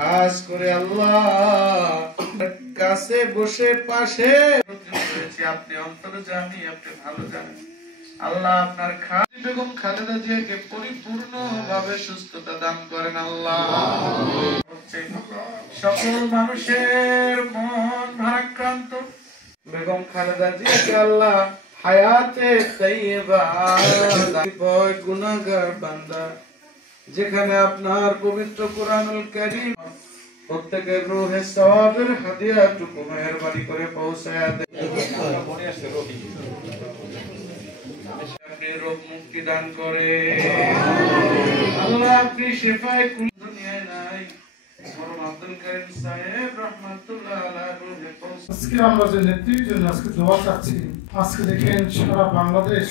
খাস করে আল্লাহ কাছে বসে পাশে আপনি অন্তরে জানি, আপনি ভালো জানেন আল্লাহ। আপনার বেগম খালেদা জিয়াকে পরিপূর্ণ ভাবে সুস্থতা দান করেন আল্লাহ। সকল মানুষের মন ভারাক্রান্ত বেগম খালেদা জিয়াকে আল্লাহ হায়াতে তাইয়্যিবা গুনাহগার বান্দা যেখানে আপনার পবিত্র কোরআনুল কারীম প্রত্যেকের রূহে সওয়াবের হাদিয়াটুকু মেহেরবানি করে পৌঁছায়া দেন। আপনি রোগ মুক্তি দান করে আল্লাহ, আপনি শিফায়ে কুল দুনিয়ায় নাই। আব্দুল করিম সাহেব রাহমাতুল্লাহ আলাইহি আজকে আমরা যে নেত্রীর জন্য আজকে দোয়া চাচ্ছি, আজকে দেখেন সারা বাংলাদেশ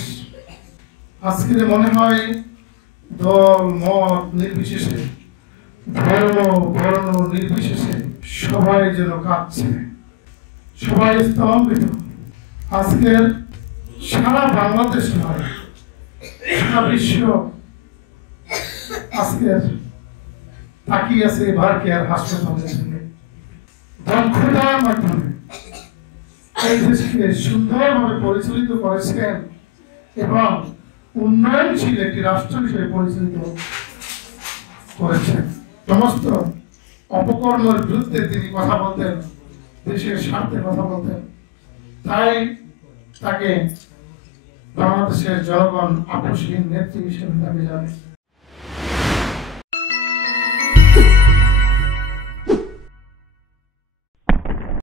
আজকে মনে হয় দল মত নির্বিশেষে ধর্ম বর্ণ নির্বিশেষে সবাই যেন কাঁদছে, সবাই স্তম্ভিত। আজকের সারা বাংলাদেশ নয়, সারা বিশ্ব আজকের তাকিয়ে আছে ভারতীয় হাসপাতালের দিকে। দক্ষতার মাধ্যমে এই দেশকে সুন্দরভাবে পরিচালিত করেছেন এবং উন্নয়নশীল একটি রাষ্ট্র হিসেবে পরিচালিত করেছেন। সমস্ত অপকর্মের বিরুদ্ধে তিনি কথা বলতেন, দেশের স্বার্থে কথা বলতেন। তাই তাকে বাংলাদেশের জনগণ আপসহীন নেত্রী হিসেবে তাকে জানে।